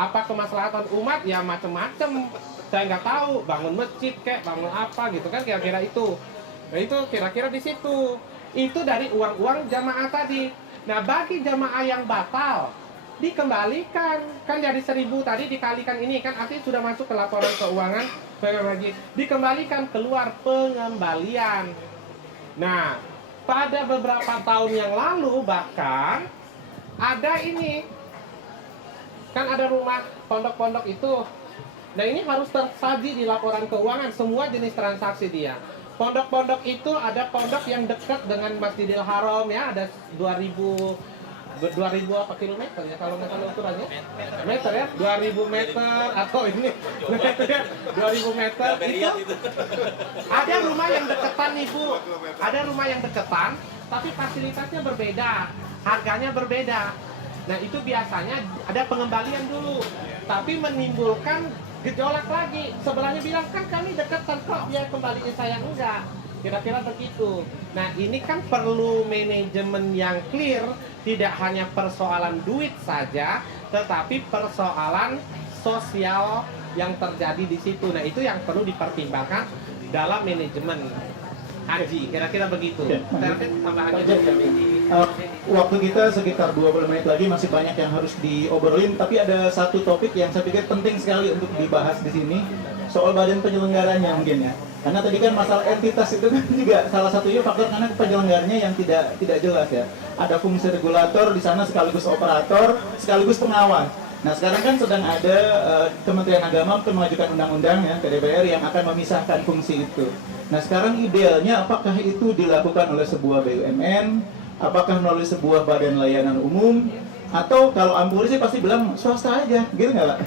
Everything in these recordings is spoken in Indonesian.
Apa kemaslahatan umat ya macem-macem, saya nggak tahu, bangun masjid kayak bangun apa gitu kan, kira-kira itu. Nah itu kira-kira di situ itu dari uang-uang jamaah tadi. Nah bagi jamaah yang batal dikembalikan, kan dari 1.000 tadi dikalikan ini kan artinya sudah masuk ke laporan keuangan lagi, dikembalikan, keluar pengembalian. Nah pada beberapa tahun yang lalu bahkan ada ini, kan ada rumah pondok-pondok itu. Nah ini harus tersaji di laporan keuangan semua jenis transaksi dia. Pondok-pondok itu ada pondok yang dekat dengan Masjidil Haram ya, ada 2000 apa kilometer ya kalau ukurannya? Meter ya, 2000 meter atau ini meter ya, 2000 meter itu. Ada rumah yang deketan nih Bu, ada rumah yang deketan, tapi fasilitasnya berbeda, harganya berbeda. Nah itu biasanya ada pengembalian dulu, tapi menimbulkan gejolak lagi. Sebelahnya bilang kan kami deketan kok, dia kembalinya saya enggak. Kira-kira begitu. Nah ini kan perlu manajemen yang clear, tidak hanya persoalan duit saja, tetapi persoalan sosial yang terjadi di situ. Nah itu yang perlu dipertimbangkan dalam manajemen haji. Kira-kira begitu. Tambahannya waktu kita sekitar 20 menit lagi, masih banyak yang harus diobrolin, tapi ada satu topik yang saya pikir penting sekali untuk dibahas di sini, soal badan penyelenggaranya mungkin ya. Karena tadi kan masalah entitas itu kan juga salah satunya faktor, karena penyelenggaranya yang tidak jelas ya. Ada fungsi regulator di sana sekaligus operator, sekaligus pengawas. Nah sekarang kan sedang ada Kementerian Agama mengajukan undang-undang ya ke DPR yang akan memisahkan fungsi itu. Nah sekarang idealnya apakah itu dilakukan oleh sebuah BUMN, apakah melalui sebuah badan layanan umum, atau kalau Ampuri sih pasti bilang swasta aja, gitu nggak Pak?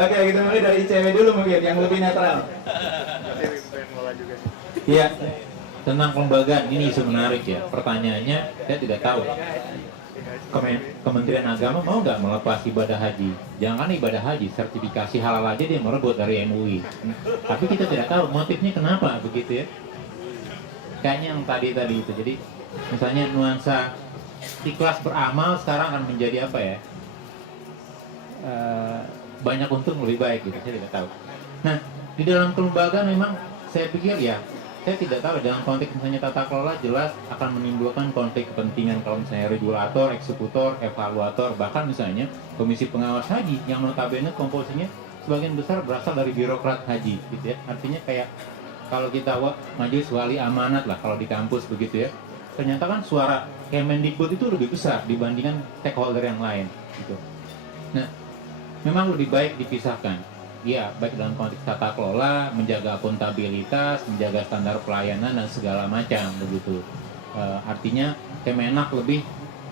Oke, kita mulai dari ICW dulu mungkin, yang lebih netral. Iya, tentang kelembagaan ini isu menarik ya. Pertanyaannya, saya tidak tahu. Kementerian Agama mau nggak melepas ibadah haji? Jangan ibadah haji, sertifikasi halal aja dia merebut dari MUI. Tapi kita tidak tahu motifnya kenapa begitu ya. Kayaknya yang tadi itu. Jadi misalnya nuansa ikhlas beramal sekarang akan menjadi apa ya? Banyak untung lebih baik gitu, saya tidak tahu. Nah, di dalam kelembagaan memang saya pikir ya, saya tidak tahu dalam konteks misalnya tata kelola jelas akan menimbulkan konflik kepentingan kalau misalnya regulator, eksekutor, evaluator, bahkan misalnya komisi pengawas haji yang notabene komposisinya sebagian besar berasal dari birokrat haji gitu ya. Artinya kayak kalau kita majelis wali amanat lah kalau di kampus begitu ya. Ternyata kan suara Kemendikbud itu lebih besar dibandingkan stakeholder yang lain gitu. Nah, memang lebih baik dipisahkan. Ya, baik dalam konteks tata kelola, menjaga akuntabilitas, menjaga standar pelayanan dan segala macam begitu. Artinya Kemenak lebih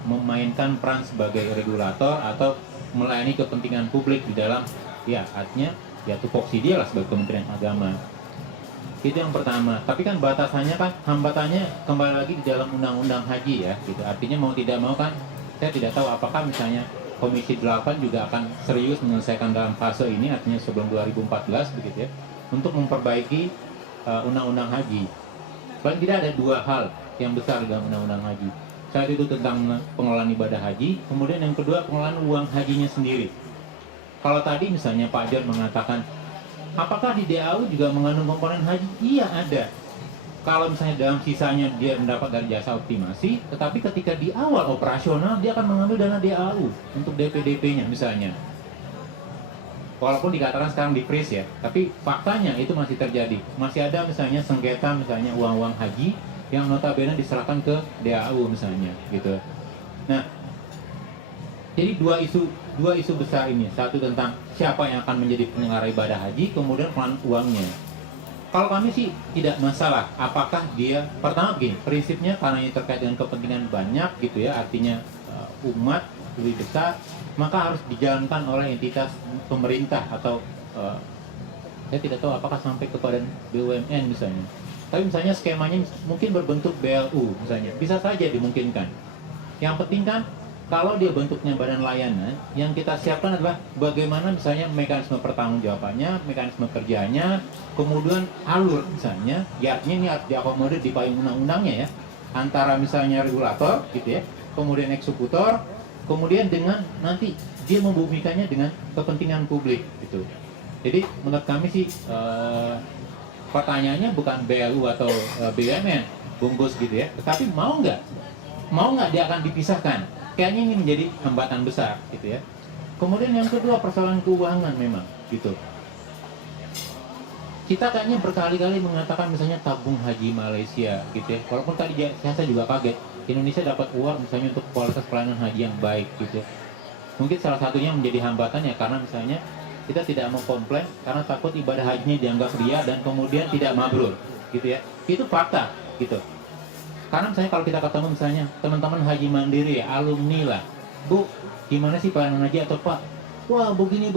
memainkan peran sebagai regulator atau melayani kepentingan publik di dalam, ya artinya ya tupoksi dia lah sebagai Kementerian Agama. Itu yang pertama. Tapi kan batasannya kan, hambatannya kembali lagi di dalam undang-undang haji ya gitu. Artinya mau tidak mau kan, saya tidak tahu apakah misalnya Komisi 8 juga akan serius menyelesaikan dalam fase ini, artinya sebelum 2014 begitu ya, untuk memperbaiki undang-undang haji. Paling tidak ada dua hal yang besar dalam undang-undang haji. Saat itu tentang pengelolaan ibadah haji, kemudian yang kedua pengelolaan uang hajinya sendiri. Kalau tadi misalnya Pak John mengatakan, apakah di DAU juga mengandung komponen haji? Iya ada. Kalau misalnya dalam sisanya dia mendapat dari jasa optimasi, tetapi ketika di awal operasional dia akan mengambil dana DAU untuk DP-DP-nya misalnya. Walaupun dikatakan sekarang di freeze ya, tapi faktanya itu masih terjadi. Masih ada misalnya sengketa misalnya uang-uang haji yang notabene diserahkan ke DAU misalnya gitu. Nah, jadi dua isu besar ini. Satu tentang siapa yang akan menjadi penyelenggara ibadah haji, kemudian peran uangnya. Kalau kami sih tidak masalah, apakah dia, pertama begini, prinsipnya karena ini terkait dengan kepentingan banyak gitu ya, artinya umat lebih besar, maka harus dijalankan oleh entitas pemerintah atau saya tidak tahu apakah sampai kepada BUMN misalnya. Tapi misalnya skemanya mungkin berbentuk BLU misalnya, bisa saja dimungkinkan. Yang penting kan, kalau dia bentuknya badan layanan, yang kita siapkan adalah bagaimana misalnya mekanisme pertanggungjawabannya, mekanisme kerjanya, kemudian alur misalnya, ya artinya ini harus diakomodir di payung undang-undangnya ya, antara misalnya regulator gitu ya, kemudian eksekutor, kemudian dengan nanti dia membumikannya dengan kepentingan publik gitu. Jadi menurut kami sih pertanyaannya bukan BLU atau BUMN bungkus gitu ya, tetapi mau nggak dia akan dipisahkan. Kayaknya ini menjadi hambatan besar gitu ya. Kemudian yang kedua persoalan keuangan memang gitu. Kita kayaknya berkali-kali mengatakan misalnya tabung haji Malaysia gitu ya. Walaupun tadi saya juga kaget, Indonesia dapat uang misalnya untuk kualitas pelayanan haji yang baik gitu ya. Mungkin salah satunya menjadi hambatan ya karena misalnya kita tidak mau komplain karena takut ibadah hajinya dianggap ria dan kemudian tidak mabrur gitu ya. Itu fakta gitu. Karena misalnya kalau kita ketemu misalnya teman-teman haji mandiri, alumni lah, Bu, gimana sih pelayanan haji atau Pak? Wah begini,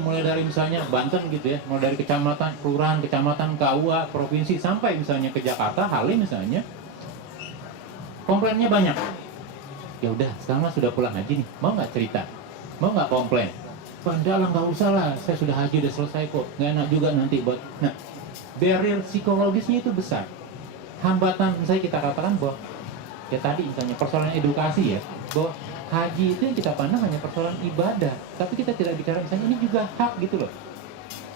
mulai dari misalnya Banten gitu ya, mulai dari kecamatan, kelurahan, kecamatan, KUA, provinsi, sampai misalnya ke Jakarta, Halim misalnya, komplainnya banyak. Ya udah, sekarang sudah pulang haji nih, mau nggak cerita? Mau nggak komplain? Padahal nggak usah lah, saya sudah haji udah selesai kok, nggak enak juga nanti buat. Nah, barrier psikologisnya itu besar. Hambatan, misalnya kita katakan bahwa, ya tadi misalnya persoalan edukasi ya, bahwa haji itu yang kita pandang hanya persoalan ibadah, tapi kita tidak bicara misalnya ini juga hak gitu loh.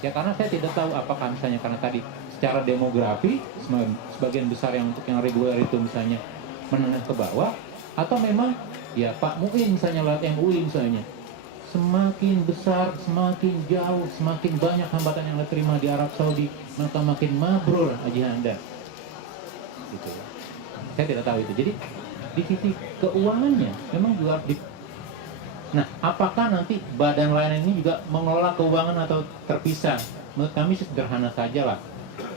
Ya karena saya tidak tahu apakah misalnya karena tadi secara demografi sebagian besar yang untuk yang reguler itu misalnya menengah ke bawah, atau memang ya Pak Muin misalnya lewat MUI misalnya, semakin besar, semakin jauh, semakin banyak hambatan yang diterima di Arab Saudi, maka makin mabrur haji Anda. Gitu. Saya tidak tahu itu. Jadi di sisi keuangannya memang juga nah, apakah nanti badan layanan ini juga mengelola keuangan atau terpisah? Menurut kami sederhana saja lah.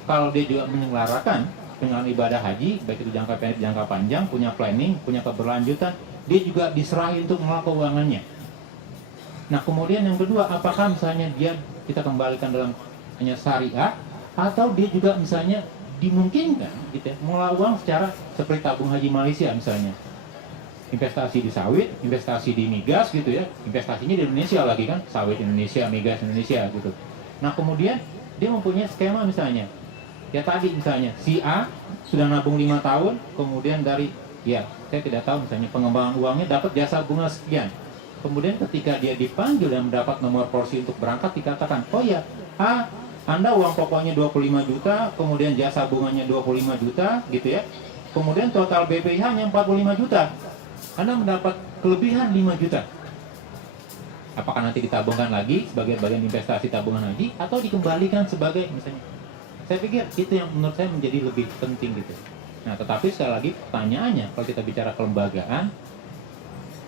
Kalau dia juga menyelenggarakan dengan ibadah haji, baik itu jangka pendek, jangka panjang, punya planning, punya keberlanjutan, dia juga diserahi untuk mengelola keuangannya. Nah, kemudian yang kedua, apakah misalnya dia kita kembalikan dalam hanya syariah, atau dia juga misalnya dimungkinkan gitu ya, mengelola uang secara seperti tabung haji Malaysia misalnya, investasi di sawit, investasi di migas gitu ya, investasinya di Indonesia lagi kan, sawit Indonesia, migas Indonesia gitu. Nah kemudian dia mempunyai skema misalnya, ya tadi misalnya si A sudah nabung 5 tahun, kemudian dari ya saya tidak tahu misalnya pengembangan uangnya dapat jasa bunga sekian, kemudian ketika dia dipanggil dan mendapat nomor porsi untuk berangkat dikatakan, oh ya A, Anda uang pokoknya 25 juta, kemudian jasa bunganya 25 juta gitu ya. Kemudian total BPIH hanya 45 juta. Anda mendapat kelebihan 5 juta. Apakah nanti ditabungkan lagi sebagai bagian investasi tabungan haji atau dikembalikan sebagai misalnya? Saya pikir itu yang menurut saya menjadi lebih penting gitu. Nah, tetapi sekali lagi pertanyaannya kalau kita bicara kelembagaan,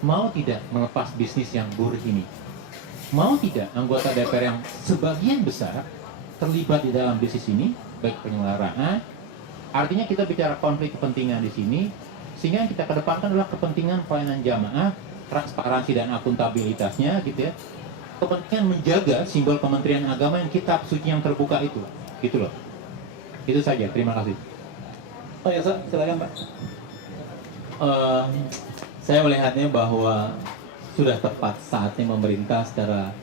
mau tidak melepas bisnis yang buruk ini? Mau tidak anggota DPR yang sebagian besar terlibat di dalam bisnis ini, baik penyelenggaraan, artinya kita bicara konflik kepentingan di sini, sehingga yang kita kedepankan adalah kepentingan pelayanan jamaah, transparansi dan akuntabilitasnya, gitu ya. Kepentingan menjaga simbol Kementerian Agama yang kitab suci yang terbuka itu, gitu loh. Itu saja. Terima kasih. Oh ya, silakan Pak. Saya melihatnya bahwa sudah tepat saatnya pemerintah secara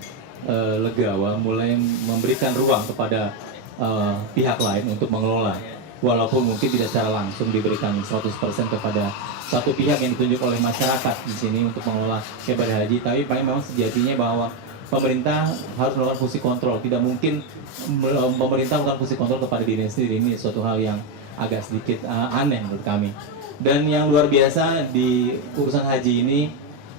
legawa mulai memberikan ruang kepada pihak lain untuk mengelola, walaupun mungkin tidak secara langsung diberikan 100% kepada satu pihak yang ditunjuk oleh masyarakat di sini untuk mengelola ibadah haji, tapi memang sejatinya bahwa pemerintah harus melakukan fungsi kontrol. Tidak mungkin pemerintah melakukan fungsi kontrol kepada diri sendiri. Ini suatu hal yang agak sedikit aneh menurut kami. Dan yang luar biasa di urusan haji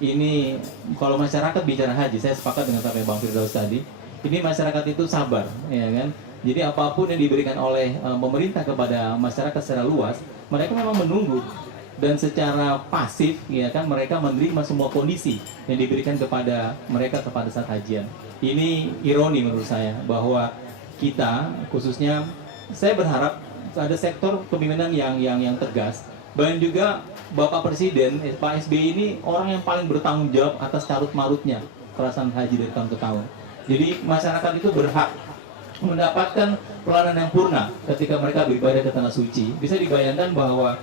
ini kalau masyarakat bicara haji, saya sepakat dengan apa yang Bang Firdaus tadi. Ini masyarakat itu sabar, ya kan? Jadi apapun yang diberikan oleh pemerintah kepada masyarakat secara luas, mereka memang menunggu dan secara pasif, ya kan? Mereka menerima semua kondisi yang diberikan kepada mereka kepada saat hajian. Ini ironi menurut saya bahwa kita, khususnya saya berharap ada sektor kepemimpinan yang tegas. Dan juga Bapak Presiden, Pak SBY ini orang yang paling bertanggung jawab atas carut-marutnya pelaksanaan haji dari tahun ke tahun. Jadi masyarakat itu berhak mendapatkan pelayanan yang purna ketika mereka beribadah ke tanah suci. Bisa dibayangkan bahwa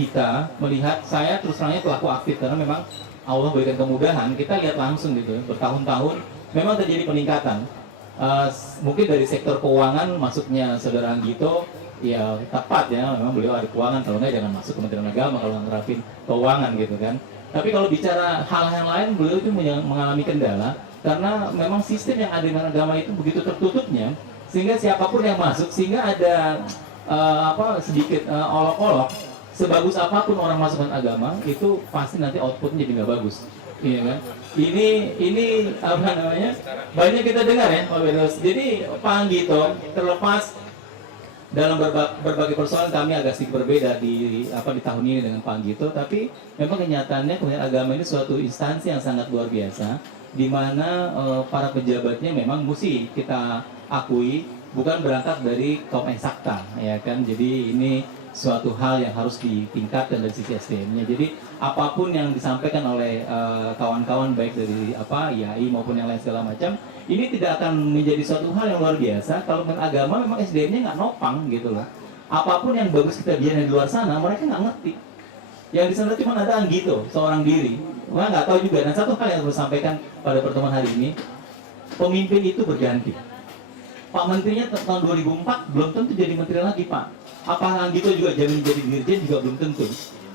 kita melihat, saya terus terangnya pelaku aktif karena memang Allah berikan kemudahan, kita lihat langsung gitu, bertahun-tahun memang terjadi peningkatan. Mungkin dari sektor keuangan masuknya Saudara Anggito, ya tepat ya, memang beliau ada keuangan, kalau nggak jangan masuk Kementerian Agama kalau nggak ngerapin keuangan gitu kan. Tapi kalau bicara hal yang lain, beliau itu mengalami kendala karena memang sistem yang ada dengan agama itu begitu tertutupnya, sehingga siapapun yang masuk, sehingga ada sedikit olok-olok. Sebagus apapun orang masukkan agama, itu pasti nanti outputnya jadi nggak bagus. Iya kan? Ini apa namanya? Banyak kita dengar ya, Pak Bedos. Jadi Pak Anggito, terlepas dalam berbagai persoalan kami agak sedikit berbeda di tahun ini dengan Pak Anggito, tapi memang kenyataannya Kementerian Agama ini suatu instansi yang sangat luar biasa, di mana para pejabatnya memang mesti kita akui bukan berangkat dari kaum eksakta, ya kan? Jadi ini suatu hal yang harus ditingkatkan dari sisi SDM-nya. Jadi apapun yang disampaikan oleh kawan-kawan baik dari IAI maupun yang lain segala macam, ini tidak akan menjadi suatu hal yang luar biasa kalau agama memang SDM-nya nggak nopang gitu loh. Apapun yang bagus kita biarin di luar sana, mereka nggak ngerti. Yang di sana cuma ada Anggito, seorang diri. Mereka nggak tahu juga. Dan satu hal yang harus sampaikan pada pertemuan hari ini, pemimpin itu berganti. Pak Menterinya tahun 2004 belum tentu jadi menteri lagi, Pak. Apakah Anggito juga jadi dirjen juga belum tentu.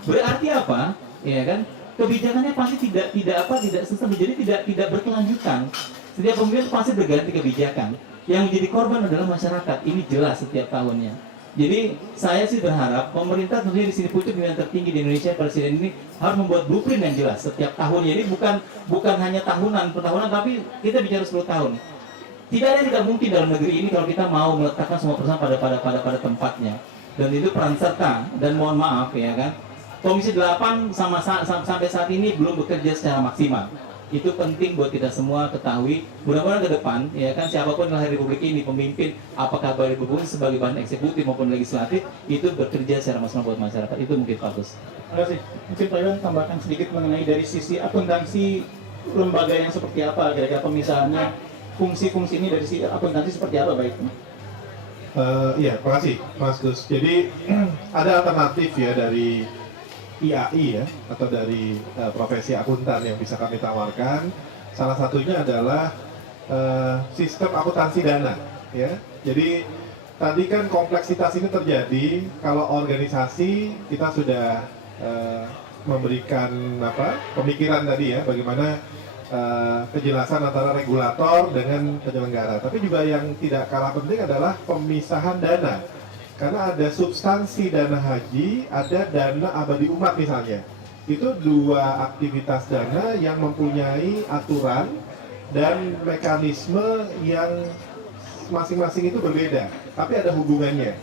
Berarti apa? Ya kan? Kebijakannya pasti tidak sistem, jadi tidak berkelanjutan. Setiap pemimpin pasti berganti kebijakan. Yang menjadi korban adalah masyarakat. Ini jelas setiap tahunnya. Jadi saya sih berharap pemerintah tentunya di sini pucuk pimpinan tertinggi di Indonesia, presiden ini harus membuat blueprint yang jelas setiap tahunnya. Ini bukan hanya tahunan per tahunan, tapi kita bicara 10 tahun. Tidak ada yang tidak mungkin dalam negeri ini kalau kita mau meletakkan semua persoalan pada tempatnya. Dan itu peran serta, dan mohon maaf ya kan, Komisi 8 sampai saat ini belum bekerja secara maksimal. Itu penting buat kita semua ketahui. Mudah-mudahan ke depan ya kan, siapapun lahir Republik ini pemimpin, apakah baik berfungsi sebagai bahan eksekutif maupun legislatif, itu bekerja secara maksimal buat masyarakat. Itu mungkin Pak Gus. Terima kasih. Mungkin Pak Iwan tambahkan sedikit mengenai dari sisi akuntansi lembaga yang seperti apa, kira-kira pemisahannya, fungsi-fungsi ini dari sisi akuntansi seperti apa baiknya? Iya, terima kasih Mas Gus. Jadi ada alternatif ya dari IAI ya, atau dari profesi akuntan yang bisa kami tawarkan. Salah satunya adalah sistem akuntansi dana ya. Jadi tadi kan kompleksitas ini terjadi kalau organisasi kita sudah memberikan pemikiran tadi ya, bagaimana kejelasan antara regulator dengan penyelenggara. Tapi juga yang tidak kalah penting adalah pemisahan dana. Karena ada substansi dana haji, ada dana abadi umat misalnya. Itu dua aktivitas dana yang mempunyai aturan dan mekanisme yang masing-masing itu berbeda, tapi ada hubungannya.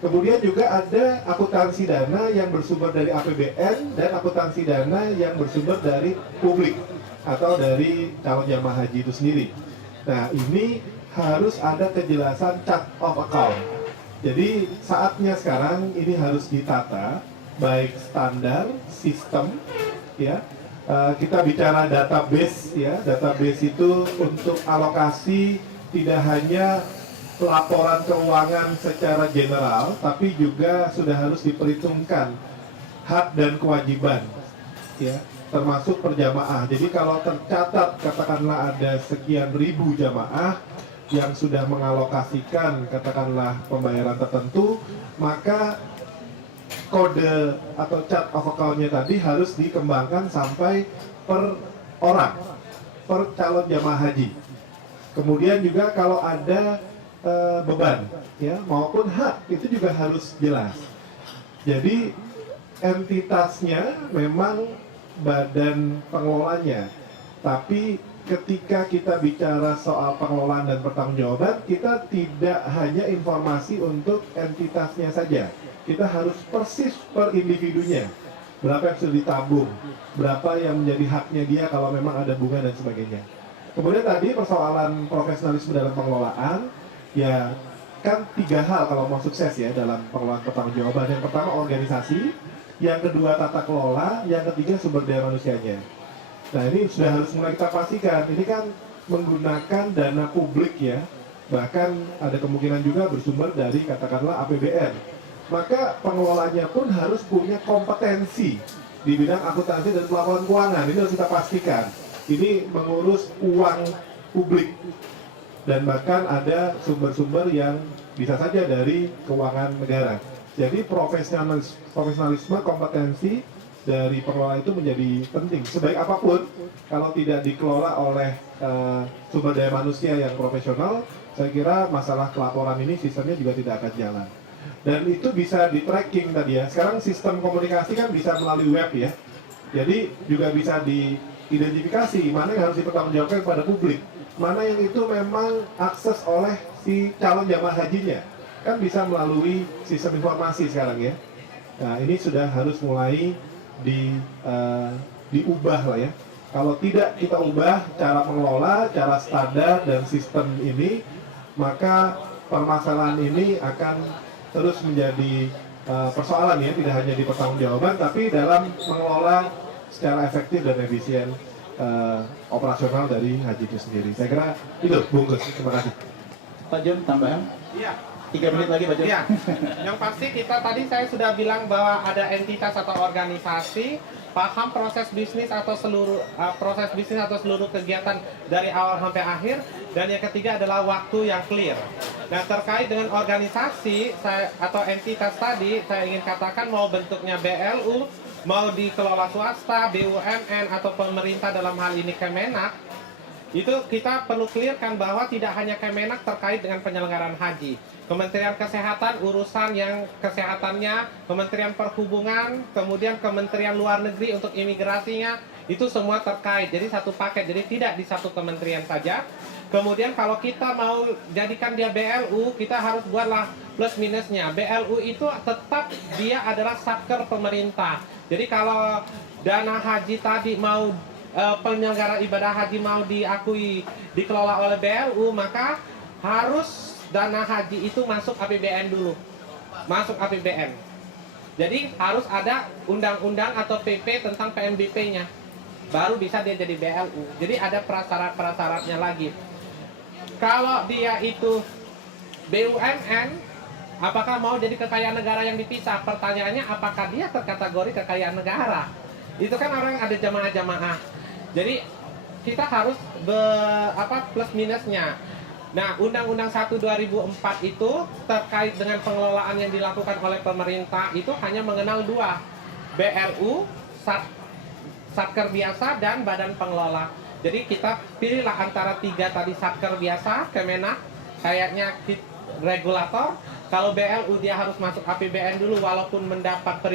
Kemudian juga ada akuntansi dana yang bersumber dari APBN dan akuntansi dana yang bersumber dari publik atau dari calon jamaah haji itu sendiri. Nah, ini harus ada kejelasan chart of account. Jadi saatnya sekarang ini harus ditata, baik standar, sistem, ya. Kita bicara database, ya. Database itu untuk alokasi tidak hanya laporan keuangan secara general, tapi juga sudah harus diperhitungkan hak dan kewajiban, ya, termasuk perjamaah. Jadi kalau tercatat katakanlah ada sekian ribu jamaah yang sudah mengalokasikan katakanlah pembayaran tertentu, maka kode atau chart of account-nya tadi harus dikembangkan sampai per orang, per calon jamaah haji. Kemudian juga kalau ada beban ya maupun hak itu juga harus jelas. Jadi entitasnya memang badan pengelolanya, tapi ketika kita bicara soal pengelolaan dan pertanggungjawaban, kita tidak hanya informasi untuk entitasnya saja, kita harus persis per individunya, berapa yang sudah ditabung, berapa yang menjadi haknya dia kalau memang ada bunga dan sebagainya. Kemudian tadi persoalan profesionalisme dalam pengelolaan, ya kan 3 hal kalau mau sukses ya dalam pengelolaan pertanggungjawaban. Yang pertama organisasi, yang kedua tata kelola, yang ketiga sumber daya manusianya. Nah ini sudah harus mulai kita pastikan, ini kan menggunakan dana publik ya, bahkan ada kemungkinan juga bersumber dari katakanlah APBN. Maka pengelolanya pun harus punya kompetensi di bidang akuntansi dan pelaporan keuangan, ini harus kita pastikan. Ini mengurus uang publik dan bahkan ada sumber-sumber yang bisa saja dari keuangan negara. Jadi profesionalisme, kompetensi, dari pengelola itu menjadi penting. Sebaik apapun, kalau tidak dikelola oleh sumber daya manusia yang profesional, saya kira masalah pelaporan ini sistemnya juga tidak akan jalan. Dan itu bisa di tracking tadi ya. Sekarang sistem komunikasi kan bisa melalui web ya. Jadi juga bisa diidentifikasi mana yang harus dipertanggungjawabkan kepada publik, mana yang itu memang akses oleh si calon jamaah hajinya. Kan bisa melalui sistem informasi sekarang ya. Nah ini sudah harus mulai diubah lah ya. Kalau tidak kita ubah cara mengelola, cara standar dan sistem ini, maka permasalahan ini akan terus menjadi persoalan ya, tidak hanya di pertanggungjawaban, tapi dalam mengelola secara efektif dan efisien operasional dari haji itu sendiri. Saya kira itu bungkus. Terima kasih. Pak Jun, tambahan? Iya. 3 menit lagi Pak Jun. Iya. Yang pasti kita tadi saya sudah bilang bahwa ada entitas atau organisasi paham proses bisnis atau seluruh kegiatan dari awal sampai akhir, dan yang ketiga adalah waktu yang clear. Nah, terkait dengan organisasi atau entitas tadi, saya ingin katakan mau bentuknya BLU, mau dikelola swasta, BUMN atau pemerintah dalam hal ini Kemenak, itu kita perlu clearkan bahwa tidak hanya Kemenak terkait dengan penyelenggaraan haji. Kementerian Kesehatan urusan yang kesehatannya, Kementerian Perhubungan, kemudian Kementerian Luar Negeri untuk imigrasinya, itu semua terkait. Jadi satu paket, jadi tidak di satu kementerian saja. Kemudian kalau kita mau jadikan dia BLU, kita harus buatlah plus minusnya. BLU itu tetap dia adalah satker pemerintah. Jadi kalau dana haji tadi mau penyelenggara ibadah haji mau diakui dikelola oleh BLU, maka harus dana haji itu masuk APBN dulu. Masuk APBN. Jadi harus ada undang-undang atau PP tentang PMBP-nya. Baru bisa dia jadi BLU. Jadi ada prasyarat-prasyaratnya lagi. Kalau dia itu BUMN, apakah mau jadi kekayaan negara yang dipisah? Pertanyaannya, apakah dia terkategori kekayaan negara? Itu kan orang ada jamaah-jamaah. Jadi kita harus plus minusnya. Nah, Undang-Undang 1 2004 itu terkait dengan pengelolaan yang dilakukan oleh pemerintah itu hanya mengenal 2, BLU, Satker biasa, dan Badan Pengelola. Jadi kita pilihlah antara 3 tadi, Satker biasa, Kemenak, kayaknya regulator. Kalau BLU dia harus masuk APBN dulu walaupun mendapat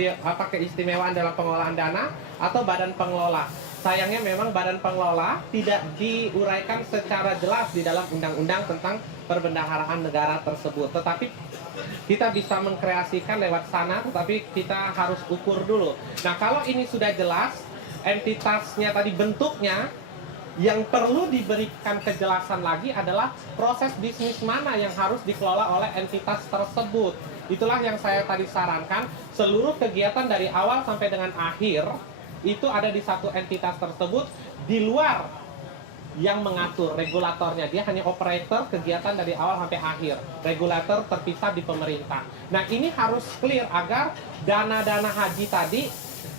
keistimewaan dalam pengelolaan dana, atau Badan Pengelola. Sayangnya memang Badan Pengelola tidak diuraikan secara jelas di dalam undang-undang tentang perbendaharaan negara tersebut. Tetapi kita bisa mengkreasikan lewat sana, tetapi kita harus ukur dulu. Nah, kalau ini sudah jelas, entitasnya tadi bentuknya, yang perlu diberikan kejelasan lagi adalah proses bisnis mana yang harus dikelola oleh entitas tersebut. Itulah yang saya tadi sarankan, seluruh kegiatan dari awal sampai dengan akhir itu ada di satu entitas tersebut, di luar yang mengatur regulatornya. Dia hanya operator kegiatan dari awal sampai akhir. Regulator terpisah di pemerintah. Nah, ini harus clear agar dana-dana haji tadi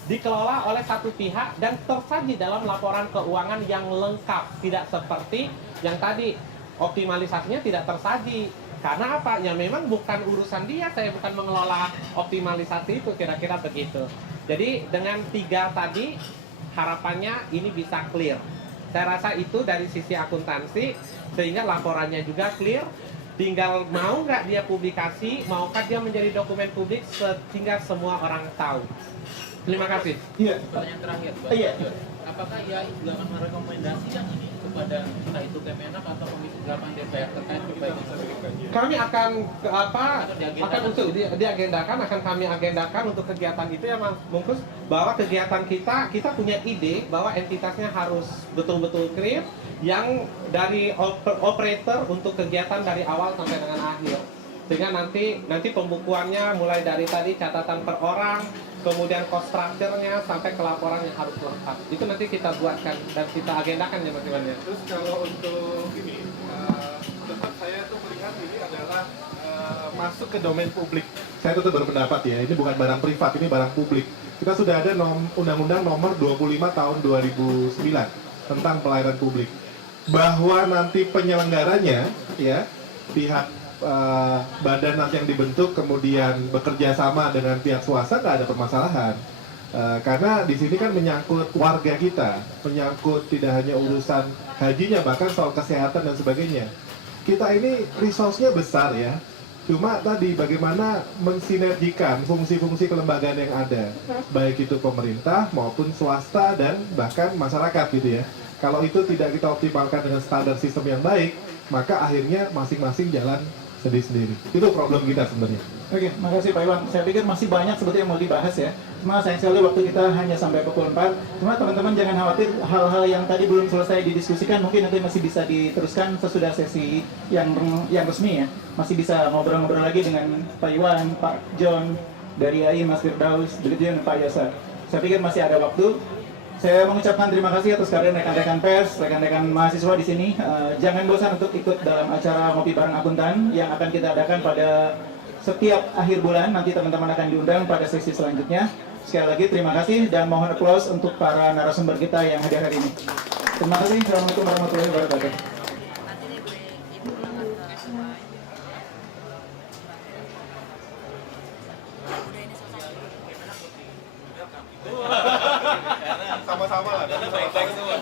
dikelola oleh satu pihak dan tersaji dalam laporan keuangan yang lengkap. Tidak seperti yang tadi, optimalisasinya tidak tersaji. Karena apa? Ya memang bukan urusan dia, saya bukan mengelola optimalisasi itu, kira-kira begitu. Jadi dengan 3 tadi, harapannya ini bisa clear. Saya rasa itu dari sisi akuntansi, sehingga laporannya juga clear. Tinggal mau nggak dia publikasi, maukah dia menjadi dokumen publik sehingga semua orang tahu. Terima kasih. Iya. Pertanyaan terakhir, Pak. Iya. Apakah IAI juga akan merekomendasikan ini kepada entah itu Kemenak atau Komisi 8 DPR terkait perbaikan Kami akan akan kami agendakan untuk kegiatan itu ya Mas Bungkus, bahwa kegiatan kita punya ide bahwa entitasnya harus betul-betul clear, yang dari operator untuk kegiatan dari awal sampai dengan akhir. Sehingga nanti pembukuannya mulai dari tadi catatan per orang, kemudian cost structure-nya sampai ke laporan yang harus lengkap. Itu nanti kita buatkan dan kita agendakan ya Mas Iwan ya. Terus kalau untuk ini, tempat saya tuh melihat ini adalah masuk ke domain publik. Saya tetap berpendapat ya, ini bukan barang privat, ini barang publik. Kita sudah ada Undang-Undang Nomor 25 Tahun 2009 tentang pelayanan publik. Bahwa nanti penyelenggaranya, ya, pihak badan nanti yang dibentuk kemudian bekerja sama dengan pihak swasta, nggak ada permasalahan. Karena di sini kan menyangkut warga kita, menyangkut tidak hanya urusan hajinya, bahkan soal kesehatan dan sebagainya. Kita ini resource-nya besar ya, cuma tadi bagaimana mensinergikan fungsi-fungsi kelembagaan yang ada, baik itu pemerintah maupun swasta dan bahkan masyarakat gitu ya. Kalau itu tidak kita optimalkan dengan standar sistem yang baik, maka akhirnya masing-masing jalan sendiri-sendiri. Itu problem kita sebenarnya. Oke, makasih Pak Iwan. Saya pikir masih banyak sebetulnya yang mau dibahas ya. Cuma sayang sekali waktu kita hanya sampai pukul 4. Cuma teman-teman jangan khawatir, hal-hal yang tadi belum selesai didiskusikan mungkin nanti masih bisa diteruskan sesudah sesi yang resmi ya. Masih bisa ngobrol-ngobrol lagi dengan Pak Iwan, Pak John, dari AI, Mas Firdaus, begitu juga dengan Pak Yasa. Saya pikir masih ada waktu. Saya mengucapkan terima kasih atas kehadiran rekan-rekan pers, rekan-rekan mahasiswa di sini. Jangan bosan untuk ikut dalam acara Ngopi Bareng Akuntan yang akan kita adakan pada setiap akhir bulan. Nanti teman-teman akan diundang pada sesi selanjutnya. Sekali lagi terima kasih dan mohon aplaus untuk para narasumber kita yang hadir hari ini. Terima kasih. Assalamualaikum warahmatullahi wabarakatuh. Sama-sama lah. Baik-baik semua.